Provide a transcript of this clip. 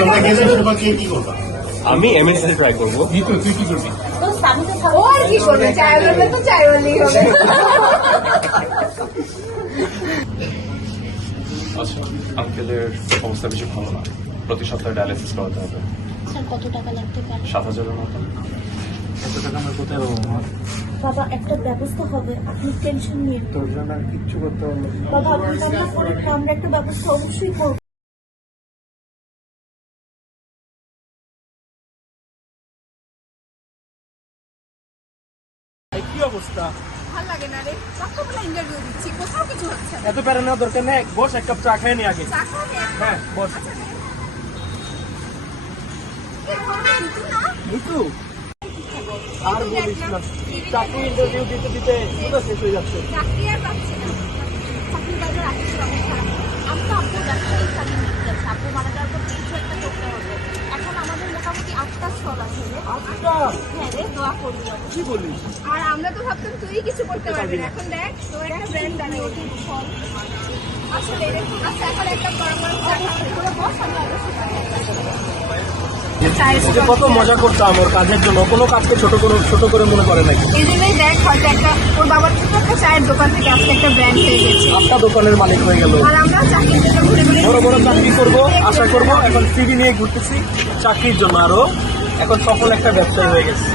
তোমরা গেলে তোমরা কি করবা? আমি এমএসএল ট্রাই করবো। তুই কি করবি? ও আর কি করবে, চায় বলবে তো চায় বললেই হবে। আচ্ছা, আঙ্কেলের অবস্থা বেশি ভালো না, প্রতি সপ্তাহে ডায়ালিসিস করাতে হবে। স্যার কত টাকা লাগতে পারে? 7,000-এর মতো। এত টাকা আমরা কোথায় পাবো মা? বাবা একটা ব্যবস্থা হবে, আপনি টেনশন নিয়ে। তোর জন্য আর কিচ্ছু করতে পারবো না। বাবা আপনি কান্না করেন না, আমরা একটা ব্যবস্থা অবশ্যই করবো। কি অবস্থা? ভাল লাগে না রে, কতগুলো ইন্টারভিউ দিচ্ছি, কোথাও কিছু হচ্ছে না। এত প্যারা নেওয়ার দরকার নেই, বস এক কাপ চা খেয়ে নি আগে। চা খাবে? হ্যাঁ বস। মিতু আর বলিস না, চাকরি ইন্টারভিউ দিতে দিতে কোথা শেষ হয়ে যাচ্ছে। চাকরি আর পাচ্ছি না, চাকরির বাজার আসছে অনেক খারাপ। আমি তো আব্বু ব্যবসায়ী চাকরি নিতে যাচ্ছি, আব্বু মারা যাওয়ার পর কিছু একটা করতে হবে। এখন আমাদের মোটামুটি 8টা স্টল আছে রে। 8টা? হ্যাঁ রে, দোয়া করবি। কি বলিস? আর আমরা তো ভাবতাম তুই কিছু করতে পারবি না, এখন দেখ তোর একটা ব্র্যান্ড দাঁড়িয়ে ওঠে ফল। আসলে রে, আচ্ছা এখন একটা গরম গরম চা খাওয়া করে বস, আমি অবশ্যই ওকে কত মজা করতাম ওর কাজের জন্য, কোনো কাজকে ছোট করে মনে করে নাকি। এই জন্যই দেখ হয়তো একটা ওর বাবার ছোট একটা চায়ের দোকান থেকে আজকে একটা ব্র্যান্ড পেয়ে গেছে। 8টা দোকানের মালিক হয়ে গেল। আর আমরা চাকরির জন্য ঘুরে ঘুরে বড় বড় চাকরি করবো আশা করবো, এখন সিভি নিয়ে ঘুরতেছি চাকরির জন্য, আরো এখন সফল একটা ব্যবসায়ী হয়ে গেছে।